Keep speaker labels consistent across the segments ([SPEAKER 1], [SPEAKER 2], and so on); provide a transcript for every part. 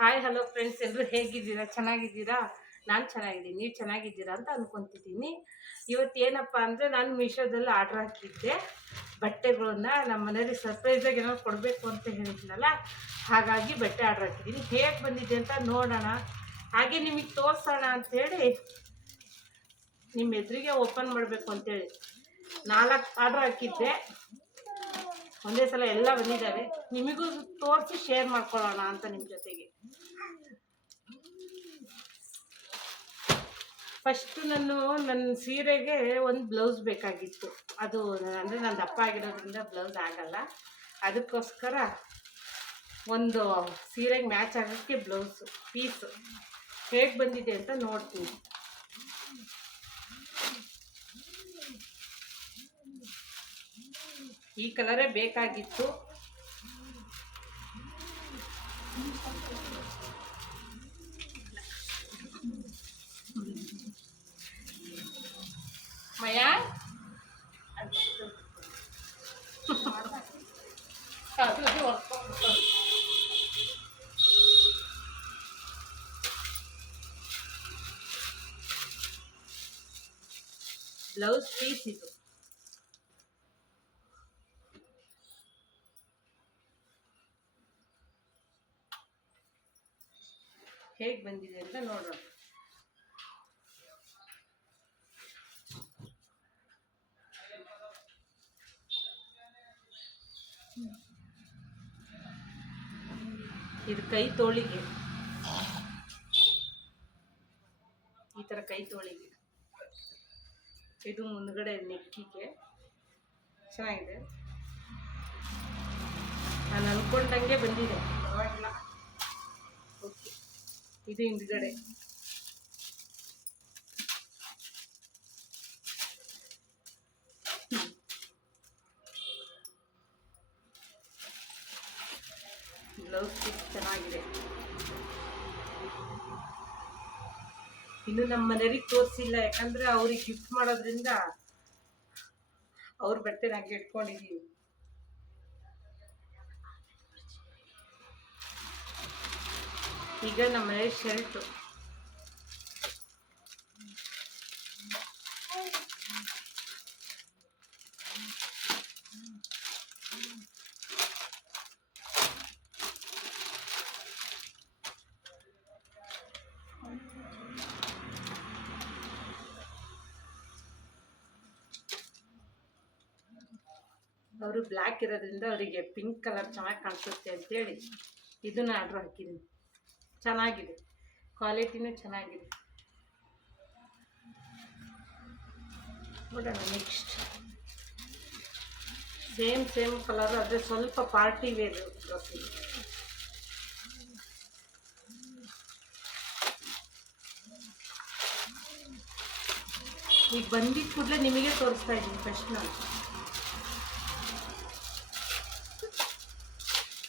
[SPEAKER 1] Hi hello friends ಎಲ್ಲರೂ ಹೇಗಿದ್ದೀರಾ? ಚೆನ್ನಾಗಿದ್ದೀರಾ? ನಾನು ಚೆನ್ನಾಗಿದ್ದೀನಿ. ನೀವು ಚೆನ್ನಾಗಿದ್ದೀರಾ ಅಂತ ಅಂದ್ಕೊತಿದ್ದೀನಿ ಇವತ್ತು ಏನಪ್ಪ ಅಂದರೆ ನಾನು ಮೀಶೋದಲ್ಲಿ ಆರ್ಡ್ರ್ ಹಾಕಿದ್ದೆ. ಬಟ್ಟೆಗಳನ್ನ ನಮ್ಮ ಮನೇಲಿ ಸರ್ಪ್ರೈಸಾಗಿ ಏನೋ ಕೊಡಬೇಕು ಅಂತ ಹೇಳಿದ್ನಲ್ಲ, ಹಾಗಾಗಿ ಬಟ್ಟೆ ಆರ್ಡ್ರ್ ಹಾಕಿದ್ದೀನಿ. ಹೇಗೆ ಬಂದಿದೆ ಅಂತ ನೋಡೋಣ. ಹಾಗೆ ನಿಮಗೆ ತೋರಿಸೋಣ ಅಂಥೇಳಿ ನಿಮ್ಮ ಎದುರಿಗೆ ಓಪನ್ ಮಾಡಬೇಕು ಅಂತೇಳಿ ನಾಲ್ಕು ಆರ್ಡ್ರ್ ಹಾಕಿದ್ದೆ. ಒಂದೇ ಸಲ ಎಲ್ಲ ಬಂದಿದ್ದಾವೆ. ನಿಮಗೂ ತೋರಿಸಿ ಶೇರ್ ಮಾಡ್ಕೊಳ್ಳೋಣ ಅಂತ ನಿಮ್ಮ ಜೊತೆಗೆ. ಫಸ್ಟು ನಾನು ನನ್ನ ಸೀರೆಗೆ ಒಂದು ಬ್ಲೌಸ್ ಬೇಕಾಗಿತ್ತು. ಅದು ಅಂದರೆ ನನ್ನ ದಪ್ಪ ಆಗಿರೋದ್ರಿಂದ ಬ್ಲೌಸ್ ಆಗಲ್ಲ. ಅದಕ್ಕೋಸ್ಕರ ಒಂದು ಸೀರೆಗೆ ಮ್ಯಾಚ್ ಆಗೋಕ್ಕೆ ಬ್ಲೌಸು ಪೀಸು ಹೇಗೆ ಬಂದಿದೆ ಅಂತ ನೋಡ್ತೀನಿ. ಈ ಕಲರೇ ಬೇಕಾಗಿತ್ತು. ಮಯ? ಬ್ಲೌಸ್ ಪೀಸ್ ಇದು. ಹೇಗೆ ಬಂದಿದೆ ಅಂತ ನೋಡೋಣ. ಇದು ಕೈ ತೋಳಿಗೆ. ಈ ಥರ ಕೈ ತೋಳಿಗೆ. ಇದು ಮುಂದ್ಗಡೆ ನೆಕ್ಕಿಗೆ. ಚೆನ್ನಾಗಿದೆ. ನಾನು ಅನ್ಕೊಂಡಂಗೆ ಬಂದಿದೆ. ಇದು ಹಿಂದ್ಗಡೆ. ಬ್ಲೌಸ್ ಪೀಸ್ ಚೆನ್ನಾಗಿದೆ. ಇನ್ನು ನಮ್ಮ ಮನೆಯವ್ರಿಗೆ ತೋರಿಸಿಲ್ಲ, ಯಾಕಂದ್ರೆ ಅವ್ರಿಗೆ ಗಿಫ್ಟ್ ಮಾಡೋದ್ರಿಂದ ಅವ್ರ ಬಟ್ಟೆ ನಂಗೆ ಇಟ್ಕೊಂಡಿದ್ದೀವಿ ಈಗ ನಮ್ಮ ಮನೆ ಶರ್ಟು. ಅವರು ಬ್ಲ್ಯಾಕ್ ಇರೋದ್ರಿಂದ ಅವರಿಗೆ ಪಿಂಕ್ ಕಲರ್ ಚೆನ್ನಾಗಿ ಕಾಣಿಸುತ್ತೆ ಅಂತೇಳಿ. ಇದನ್ನ ಆರ್ಡ್ರ್ ಹಾಕಿದ್ದೀನಿ. ಚೆನ್ನಾಗಿದೆ. ಕ್ವಾಲಿಟಿನೂ ಚೆನ್ನಾಗಿದೆ. ನೋಡೋಣ ನೆಕ್ಸ್ಟ್ ಸೇಮ್ ಸೇಮ್ ಕಲರ್ ಆದರೆ ಸ್ವಲ್ಪ ಪಾರ್ಟಿ ವೇರ್ ಡ್ರೆಸ್ ಈಗ ಬಂದಿದ್ದ ಕೂಡಲೇ ನಿಮಗೆ ತೋರಿಸ್ತಾ ಇದ್ದೀನಿ ಫಸ್ಟ್ ನಾನು.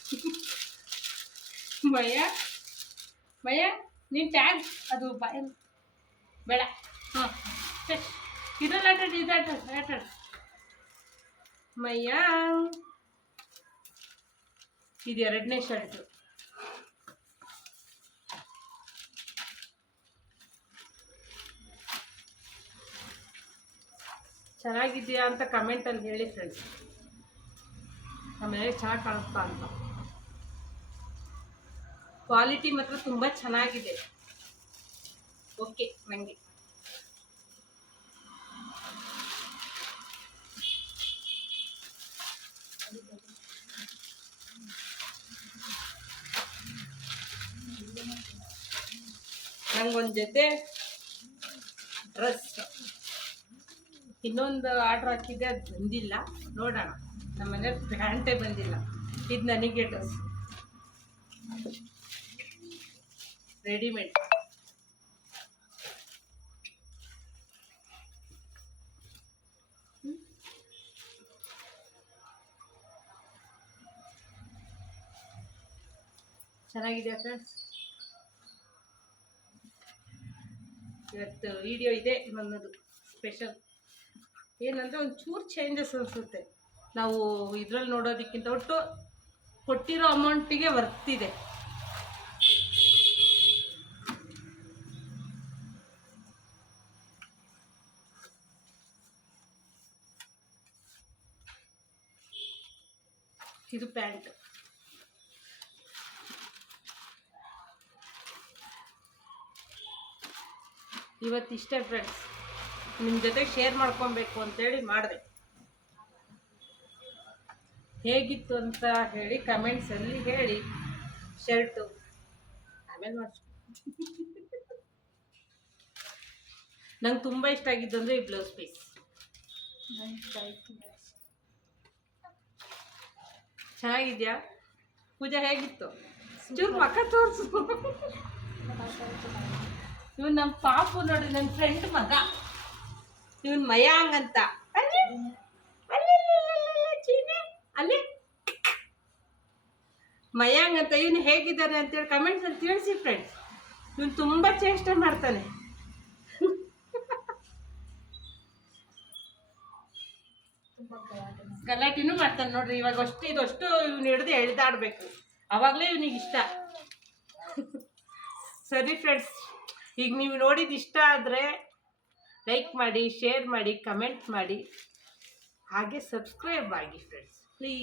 [SPEAKER 1] ಮಯ ಮಯ ನೀನು ಟ್ಯಾಗ್ ಅದು ಬಾಯ ಬೇಡ. ಹಾಂ ಇದ್ರಲ್ಲಿ ಆಟಾಡ್ ಇದು ಆಟಾಡ್ ಆಟಾಡ್. ಮಯ್ಯ ಇದು ಎರಡನೇ ಶರ್ಟು ಚೆನ್ನಾಗಿದೆಯಾ ಅಂತ ಕಮೆಂಟಲ್ಲಿ ಹೇಳಿ ಫ್ರೆಂಡ್ಸ್ ಆಮೇಲೆ ಚೆನ್ನಾಗಿ ಕಾಣಿಸ್ತಾ ಅಂತ. ಕ್ವಾಲಿಟಿ ಮಾತ್ರ ತುಂಬ ಚೆನ್ನಾಗಿದೆ. ಓಕೆ ನನಗೆ ನಂಗೊಂದು ಜೊತೆ ಡ್ರೆಸ್ ಇನ್ನೊಂದು ಆರ್ಡ್ರ್ ಹಾಕಿದ್ದೆ, ಅದು ಬಂದಿಲ್ಲ. ನೋಡೋಣ. ನಮ್ಮ ಮನೇಲಿ ಪ್ಯಾಂಟೇ ಬಂದಿಲ್ಲ. ಇದು ನನಗೆ ಡ್ರೆಸ್ ರೆಡಿಮೇಡ್ ಚೆನ್ನಾಗಿದೆ ಫ್ರೆಂಡ್ಸ್ ಇವತ್ತು ವಿಡಿಯೋ ಇದೆ ನನ್ನದು ಸ್ಪೆಷಲ್ ಏನಂದರೆ ಒಂದು ಚೂರು ಚೇಂಜಸ್ ಅನಿಸುತ್ತೆ. ನಾವು ಇದ್ರಲ್ಲಿ ನೋಡೋದಕ್ಕಿಂತ ಒಟ್ಟು ಕೊಟ್ಟಿರೋ ಅಮೌಂಟಿಗೆ ವರ್ತಿದೆ. ಇದು ಪ್ಯಾಂಟ್. ಇವತ್ತಿಷ್ಟೇ ಫ್ರೆಂಡ್ಸ್ ನಿಮ್ಮ ಜೊತೆ ಶೇರ್ ಮಾಡ್ಕೊಬೇಕು ಅಂತೇಳಿ ಮಾಡಿದೆ. ಹೇಗಿತ್ತು ಅಂತ ಹೇಳಿ ಕಮೆಂಟ್ಸಲ್ಲಿ ಹೇಳಿ. ಶರ್ಟು ಆಮೇಲೆ ಮಾಡಿಸ್ಕೊ ನಂಗೆ ತುಂಬ ಇಷ್ಟ ಆಗಿದ್ದಂದ್ರೆ ಈ ಬ್ಲೌಸ್ ಪೀಸ್ ಚೆನ್ನಾಗಿದ್ಯಾ? ಪೂಜಾ ಹೇಗಿತ್ತು? ಚೂರು ಮಕ್ಕ ತೋರಿಸು. ಇವನ್ ನಮ್ಮ ಪಾಪು ನೋಡಿ ನನ್ನ ಫ್ರೆಂಡ್ ಮಗ. ಇವನ್ ಮಯಾಂಗ್ ಅಂತ. ಅಲ್ಲಿ ಮಯಾಂಗ್ ಅಂತ. ಇವನು ಹೇಗಿದ್ದಾನೆ ಅಂತೇಳಿ ಕಮೆಂಟ್ಸ್ ಅಲ್ಲಿ ತಿಳಿಸಿ ಫ್ರೆಂಡ್ಸ್ ಇವನು ತುಂಬ ಚೇಷ್ಟೆ ಮಾಡ್ತಾನೆ. ಗಲಾಟಿನೂ ಮಾಡ್ತಾನೆ ನೋಡ್ರಿ, ಇವಾಗ ಅಷ್ಟು ಇದಷ್ಟು ಇವ್ನು ಹಿಡ್ದು ಎಳ್ದಾಡ್ಬೇಕು. ಅವಾಗಲೇ ಇವ್ನಿಗೆ ಇಷ್ಟ. ಸರಿ ಫ್ರೆಂಡ್ಸ್ ಈಗ ನೀವು ನೋಡಿದ ಇಷ್ಟ ಆದರೆ ಲೈಕ್ ಮಾಡಿ ಶೇರ್ ಮಾಡಿ ಕಮೆಂಟ್ ಮಾಡಿ, ಹಾಗೆ ಸಬ್ಸ್ಕ್ರೈಬ್ ಆಗಿ ಫ್ರೆಂಡ್ಸ್ ಪ್ಲೀಸ್